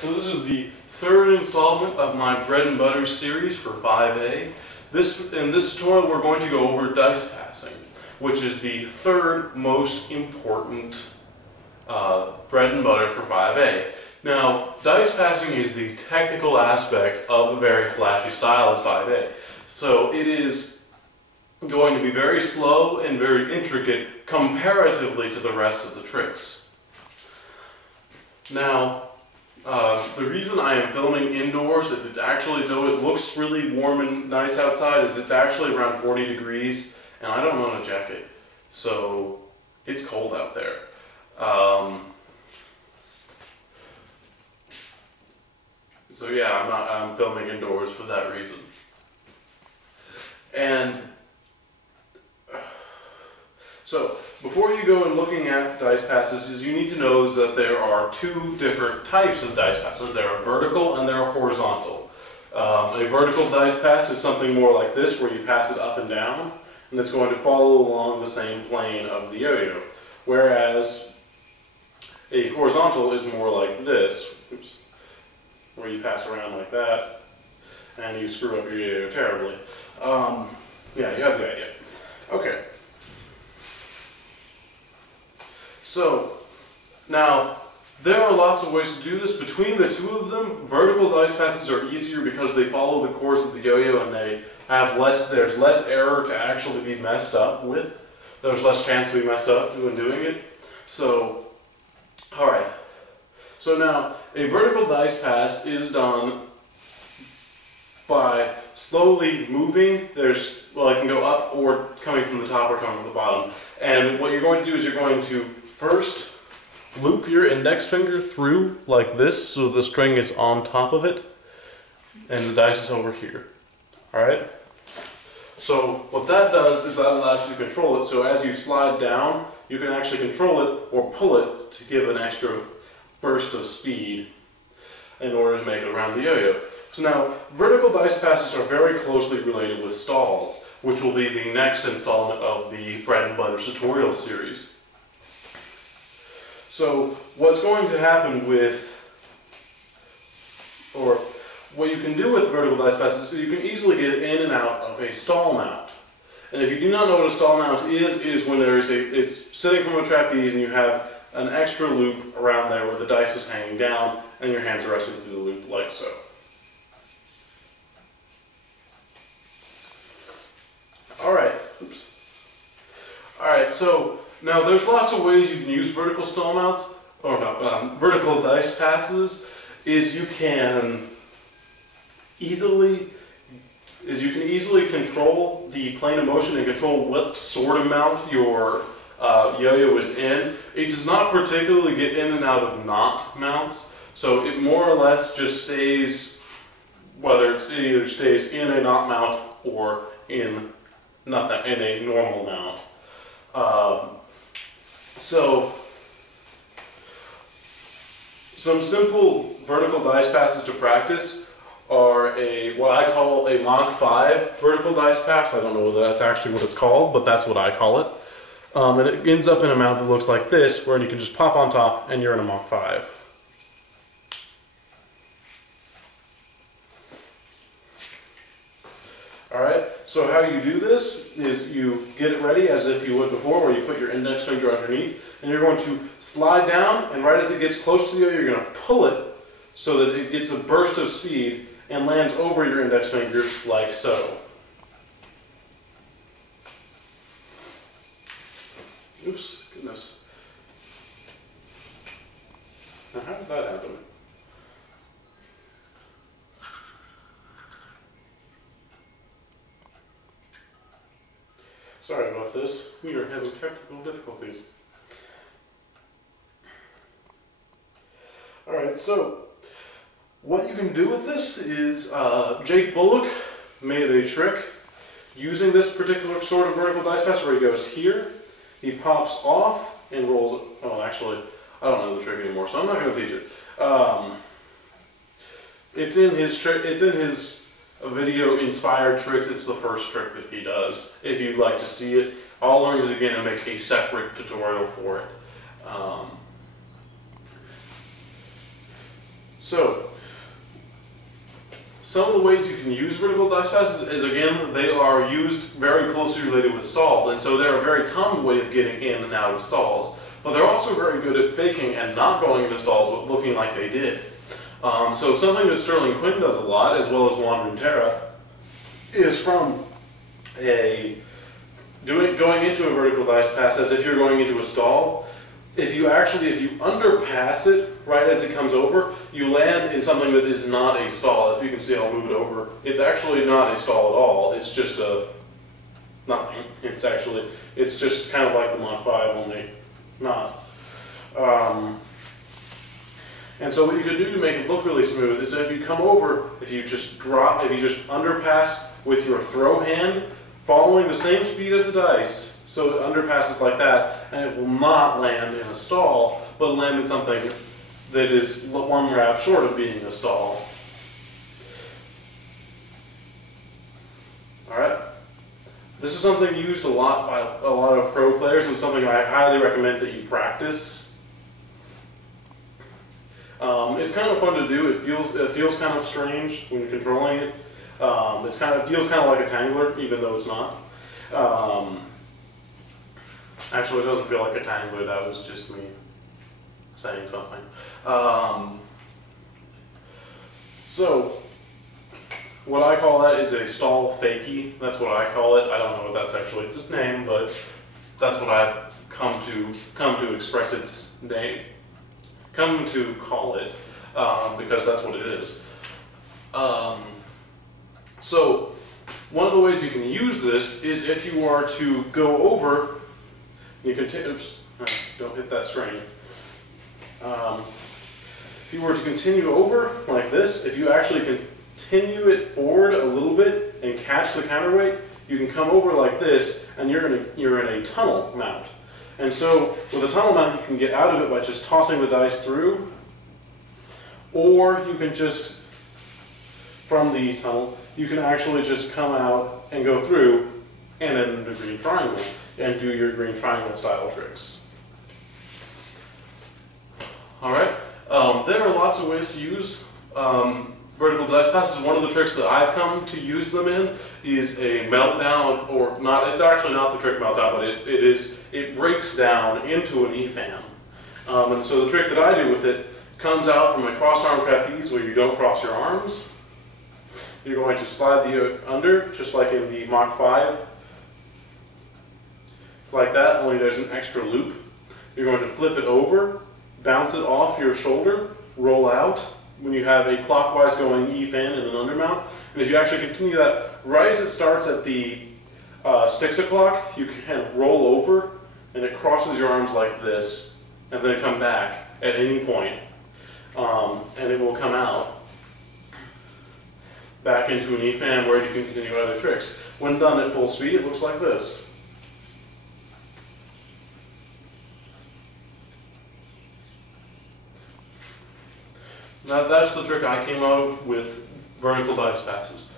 So this is the third installment of my bread and butter series for 5A. In this tutorial we're going to go over dice passing, which is the third most important bread and butter for 5A. Now, dice passing is the technical aspect of a very flashy style of 5A. So it is going to be very slow and very intricate comparatively to the rest of the tricks. Now, the reason I am filming indoors is it's actually, though it looks really warm and nice outside, is it's actually around 40 degrees and I don't own a jacket, so it's cold out there. So yeah, I'm filming indoors for that reason. And so, before you go and looking at dice passes, you need to know is that there are two different types of dice passes. There are vertical and there are horizontal. A vertical dice pass is something more like this, where you pass it up and down, and it's going to follow along the same plane of the yo-yo. Whereas a horizontal is more like this, oops, where you pass around like that, and you screw up your yo-yo terribly. Yeah, you have the idea. Okay. So, now, there are lots of ways to do this. Between the two of them, vertical dice passes are easier because they follow the course of the yo-yo and they have there's less error to actually be messed up with. There's less chance to be messed up when doing it. So, alright. So now, a vertical dice pass is done by slowly moving. Well, it can go up or coming from the top or coming from the bottom. And what you're going to do is you're going to first loop your index finger through like this so the string is on top of it and the dice is over here. Alright? So what that does is that allows you to control it, so as you slide down you can actually control it or pull it to give an extra burst of speed in order to make it around the yo-yo. So now, vertical dice passes are very closely related with stalls, which will be the next installment of the bread and butter tutorial series. So what's going to happen with, or what you can do with vertical dice passes, is you can easily get in and out of a stall mount. And if you do not know what a stall mount is when it's sitting from a trapeze and you have an extra loop around there where the dice is hanging down and your hands are resting through the loop like so. Alright, oops. Alright, so now there's lots of ways you can use vertical stall mounts, or no, vertical dice passes. You can easily control the plane of motion and control what sort of mount your yo-yo is in. It does not particularly get in and out of knot mounts, so it more or less just stays, whether it either stays in a knot mount or in a normal mount. So, some simple vertical dice passes to practice are what I call a Mach 5 vertical dice pass. I don't know whether that's actually what it's called, but that's what I call it. And it ends up in a mount that looks like this, where you can just pop on top and you're in a Mach 5. Alright, so how you do this is you get it ready as if you would before, where you put your index finger underneath, and you're going to slide down, and right as it gets close to you, you're going to pull it so that it gets a burst of speed and lands over your index finger like so. Oops, goodness. Now how did that happen? Sorry about this, we are having technical difficulties. Alright, so what you can do with this is Jake Bullock made a trick using this particular sort of vertical dice pass where he goes here, he pops off and rolls it. Oh, actually, I don't know the trick anymore, so I'm not going to teach it. It's in his video inspired tricks. It's the first trick that he does. If you'd like to see it, I'll learn it again and make a separate tutorial for it. So, some of the ways you can use vertical dice passes is, again, they are used very closely related with stalls, and so they're a very common way of getting in and out of stalls. But they're also very good at faking and not going into stalls but looking like they did. So something that Sterling Quinn does a lot, as well as Juan Runeterra, is from going into a vertical dice pass as if you're going into a stall. If you underpass it right as it comes over, you land in something that is not a stall. If you can see, I'll move it over. It's actually not a stall at all. It's just nothing. It's just kind of like the Mach 5, only not. And so what you can do to make it look really smooth is if you come over, if you just underpass with your throw hand, following the same speed as the dice, so it underpasses like that, and it will not land in a stall, but land in something that is one grab short of being a stall. Alright? This is something used a lot by a lot of pro players, and something I highly recommend that you practice. It's kind of fun to do. It feels kind of strange when you're controlling it. It feels kind of like a tangler, even though it's not. Actually, it doesn't feel like a tangler. That was just me saying something. So, what I call that is a stall fakie. That's what I call it. I don't know if that's actually its name, but that's what I've come to express its name. Come to call it, because that's what it is. So, one of the ways you can use this is if you are to go over, you can oops, don't hit that string. If you were to continue over like this, if you actually continue it forward a little bit and catch the counterweight, you can come over like this, and you're in a tunnel mount. And so, with a tunnel mount, you can get out of it by just tossing the dice through, or you can just, from the tunnel, you can actually just come out and go through, and then the green triangle, and do your green triangle style tricks. Alright, there are lots of ways to use vertical dice passes. One of the tricks that I've come to use them in is a meltdown, or not, it's actually not the trick meltdown, but it breaks down into an E-fan. And so the trick that I do with it comes out from a cross-arm trapeze where you don't cross your arms. You're going to slide the under, just like in the Mach 5. Like that, only there's an extra loop. You're going to flip it over, bounce it off your shoulder, roll out when you have a clockwise going E-fan and an undermount. And if you actually continue that, right as it starts at the 6 o'clock, you can roll over and it crosses your arms like this, and then come back at any point, and it will come out back into an E-fan where you can continue other tricks. When done at full speed, it looks like this. Now that's the trick I came out with vertical dice passes.